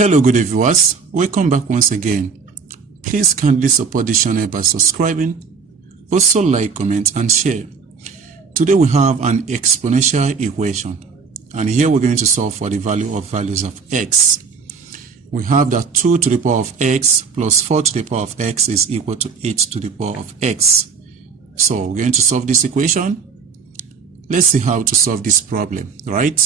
Hello good day viewers, welcome back once again. Please kindly support the channel by subscribing, also like, comment and share. Today we have an exponential equation, and here we're going to solve for the value of values of x. We have that 2 to the power of x plus 4 to the power of x is equal to 8 to the power of x. So we're going to solve this equation. Let's see how to solve this problem, right?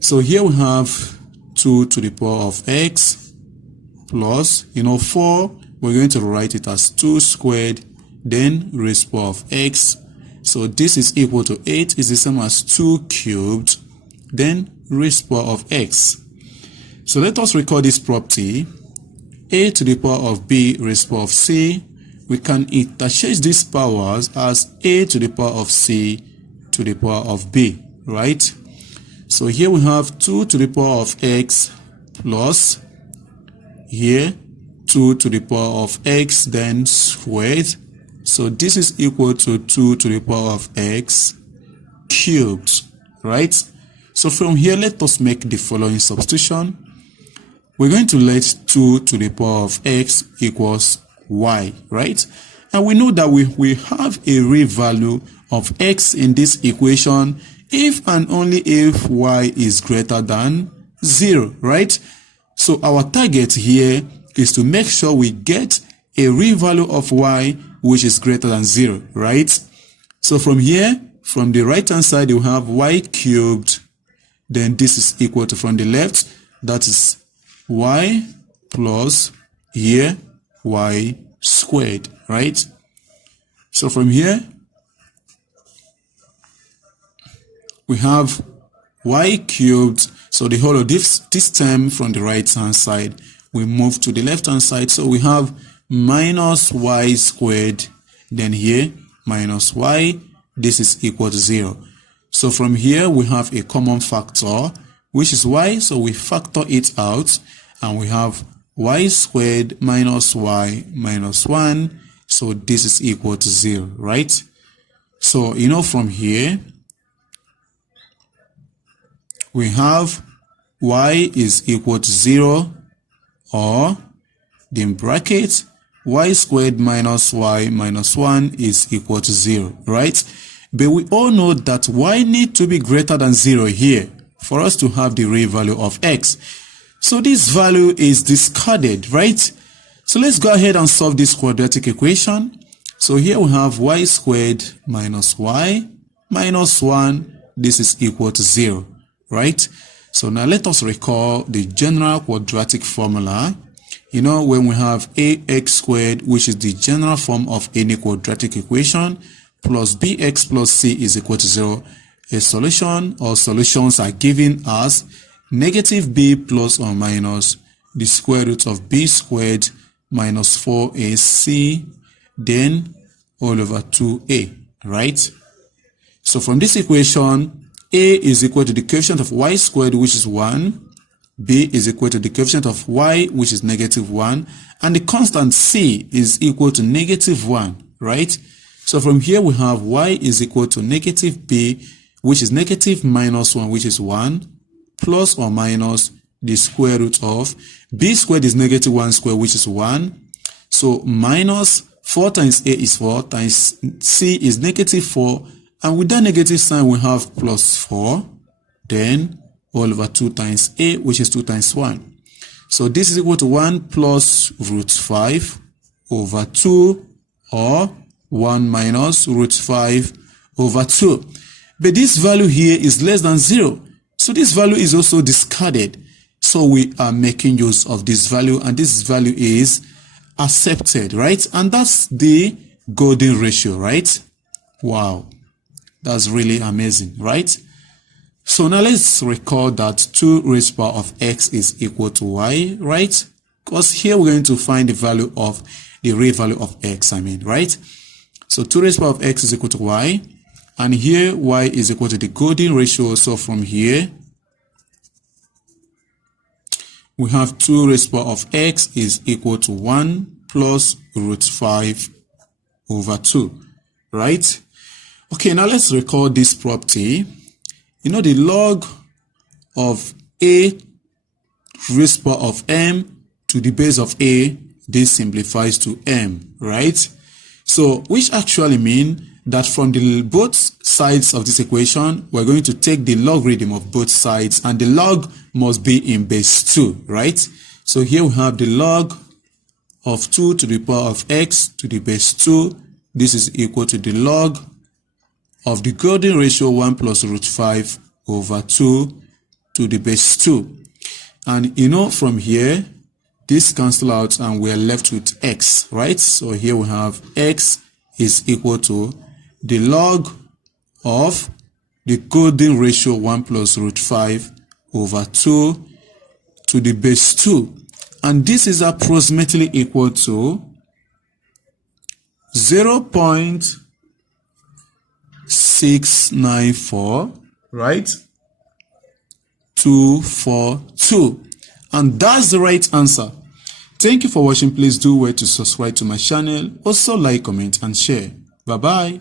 So here we have 2 to the power of x plus, 4, we're going to write it as 2 squared, then raised to the power of x. So this is equal to 8 is the same as 2 cubed, then raised to the power of x. So let us record this property. A to the power of b raised to the power of c. We can interchange these powers as a to the power of c to the power of b, right? So here we have 2 to the power of x plus here 2 to the power of x then squared. So this is equal to 2 to the power of x cubed, right? So from here, let us make the following substitution. We're going to let 2 to the power of x equals y, right? And we know that we have a real value of x in this equation if and only if y is greater than 0, right? So our target here is to make sure we get a real value of y which is greater than 0, right? So from here, from the right hand side, you have y cubed, then this is equal to, from the left, that is y plus here y squared, right? So from here, we have y cubed, so the whole of this term from the right hand side, we move to the left hand side, so we have minus y squared, then here minus y, this is equal to 0. So from here we have a common factor, which is y, so we factor it out, and we have y squared minus y minus 1, so this is equal to 0, right? So from here we have y is equal to 0, or in bracket y squared minus y minus 1 is equal to 0, right? But we all know that y need to be greater than 0 here for us to have the real value of x. So this value is discarded, right? So let's go ahead and solve this quadratic equation. So here we have y squared minus y minus 1, this is equal to 0, right? So now let us recall the general quadratic formula. When we have ax squared, which is the general form of any quadratic equation, plus bx plus c is equal to 0, a solution or solutions are given as negative b plus or minus the square root of b squared minus 4ac, then all over 2a, right? So from this equation, a is equal to the coefficient of y squared, which is 1, b is equal to the coefficient of y, which is negative 1, and the constant c is equal to negative 1, right? So from here we have y is equal to negative b, which is negative minus 1, which is 1, plus or minus the square root of b squared is negative 1 squared, which is 1. So minus 4 times a is 4, times c is negative 4, and with that negative sign we have plus 4, then all over 2 times a, which is 2 times 1. So this is equal to 1 plus root 5 over 2, or 1 minus root 5 over 2. But this value here is less than 0. So this value is also discarded. So we are making use of this value, and this value is accepted, right? And that's the golden ratio, right? Wow. That's really amazing, right? So now let's recall that 2 raised to the power of x is equal to y, right? Because here we're going to find the value of the real value of x, right? So 2 raised to the power of x is equal to y, and here y is equal to the golden ratio. So from here we have 2 raised to the power of x is equal to 1 plus root 5 over 2, right? Okay, now let's record this property. The log of a raised power of m to the base of a, this simplifies to m, right? So which actually mean that from both sides of this equation, we're going to take the logarithm of both sides, and the log must be in base 2, right? So here we have the log of 2 to the power of x to the base 2. This is equal to the log of the golden ratio 1 plus root 5 over 2 to the base 2. And from here, this cancel out and we're left with x, right? So here we have x is equal to the log of the golden ratio 1 plus root 5 over 2 to the base 2. And this is approximately equal to 0.694, right? 242. And that's the right answer. Thank you for watching. Please do well to subscribe to my channel. Also like, comment, and share. Bye-bye.